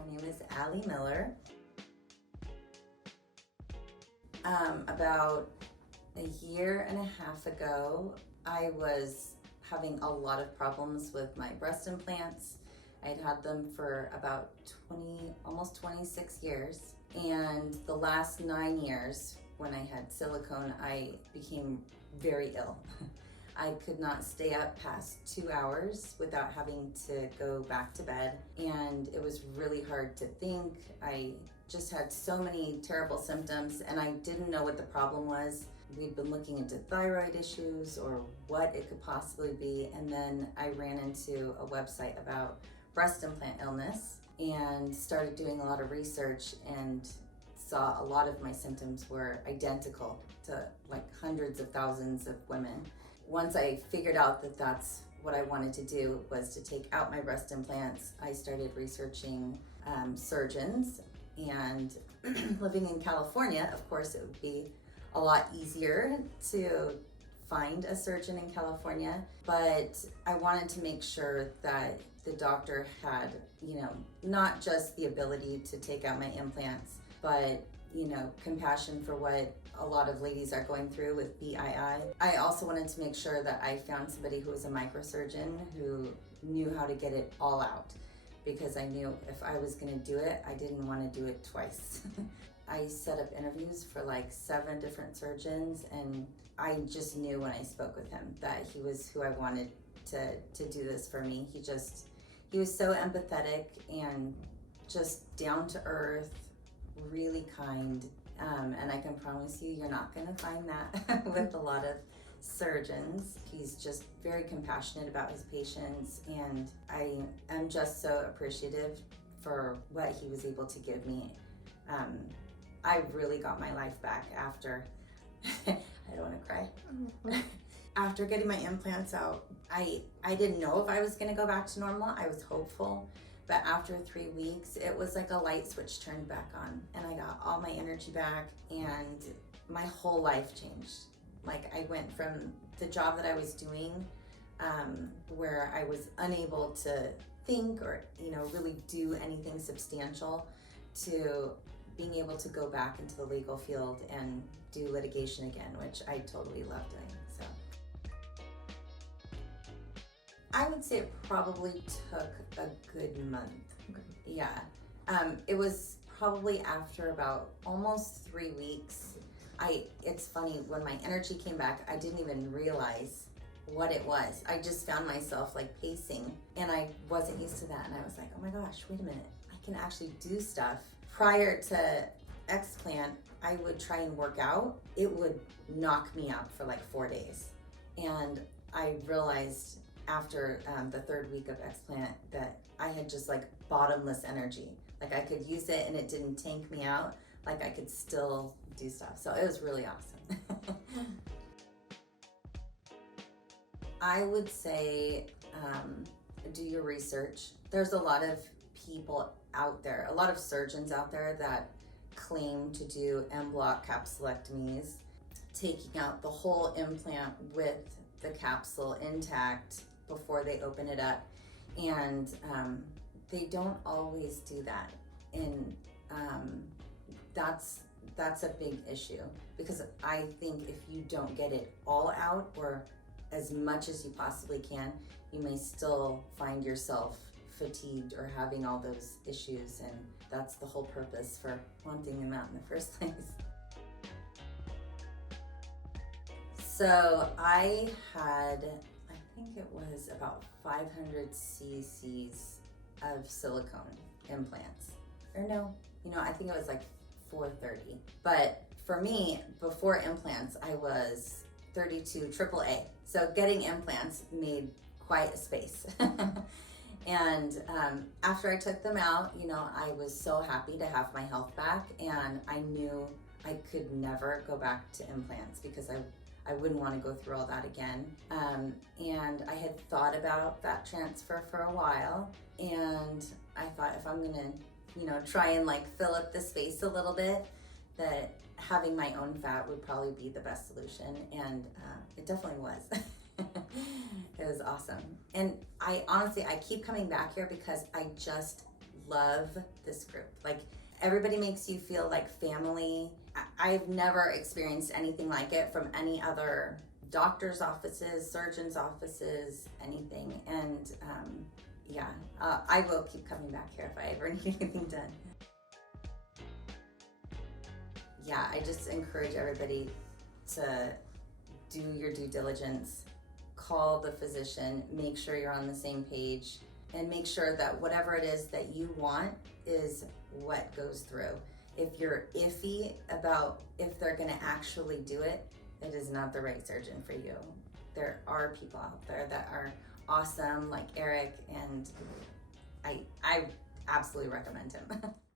My name is Allie Miller. About a year and a half ago, I was having a lot of problems with my breast implants. I'd had them for about 20, almost 26 years. And the last 9 years, when I had silicone, I became very ill. I could not stay up past 2 hours without having to go back to bed. And it was really hard to think. I just had so many terrible symptoms and I didn't know what the problem was. We'd been looking into thyroid issues or what it could possibly be. And then I ran into a website about breast implant illness and started doing a lot of research and saw a lot of my symptoms were identical to like hundreds of thousands of women. Once I figured out that that's what I wanted to do was to take out my breast implants, I started researching surgeons, and living in California, of course, it would be a lot easier to find a surgeon in California, but I wanted to make sure that the doctor had, not just the ability to take out my implants, but compassion for what a lot of ladies are going through with BII. I also wanted to make sure that I found somebody who was a microsurgeon who knew how to get it all out, because I knew if I was going to do it, I didn't want to do it twice. I set up interviews for like 7 different surgeons, and I just knew when I spoke with him that he was who I wanted to do this for me. He was so empathetic and just down to earth, really kind, and I can promise you, you're not going to find that with a lot of surgeons. He's just very compassionate about his patients, and I am just so appreciative for what he was able to give me. I really got my life back after, I don't want to cry. After getting my implants out, I didn't know if I was going to go back to normal. I was hopeful. But after 3 weeks, it was like a light switch turned back on, and I got all my energy back, and my whole life changed. Like, I went from the job that I was doing, where I was unable to think or, really do anything substantial, to being able to go back into the legal field and do litigation again, which I totally love doing. So I would say it probably took a good month. Okay. Yeah. It was probably after about almost 3 weeks. It's funny, when my energy came back, I didn't even realize what it was. I just found myself like pacing, and I wasn't used to that. And I was like, oh my gosh, wait a minute. I can actually do stuff. Prior to explant, I would try and work out. It would knock me out for like 4 days. And I realized after the 3rd week of explant that I had just like bottomless energy. Like, I could use it and it didn't tank me out. Like, I could still do stuff. So it was really awesome. I would say do your research. There's a lot of people out there, a lot of surgeons out there that claim to do en-bloc capsulectomies, taking out the whole implant with the capsule intact before they open it up, and they don't always do that, and that's a big issue, because I think if you don't get it all out, or as much as you possibly can, you may still find yourself fatigued or having all those issues, and that's the whole purpose for wanting them out in the first place. So I had, I think it was about 500 cc's of silicone implants. Or no, I think it was like 430. But for me, before implants, I was 32 AAA. So getting implants made quite a space. And after I took them out, I was so happy to have my health back, and I knew I could never go back to implants because I wouldn't want to go through all that again. And I had thought about that transfer for a while, and I thought, if I'm gonna, try and like fill up the space a little bit, that having my own fat would probably be the best solution, and it definitely was. It was awesome. And I honestly keep coming back here because I just love this group. Like, everybody makes you feel like family. I've never experienced anything like it from any other doctor's offices, surgeons' offices, anything. And I will keep coming back here if I ever need anything done. Yeah, I just encourage everybody to do your due diligence, call the physician, make sure you're on the same page, and make sure that whatever it is that you want is what goes through. If you're iffy about if they're gonna actually do it, it is not the right surgeon for you. There are people out there that are awesome, like Eric, and I absolutely recommend him.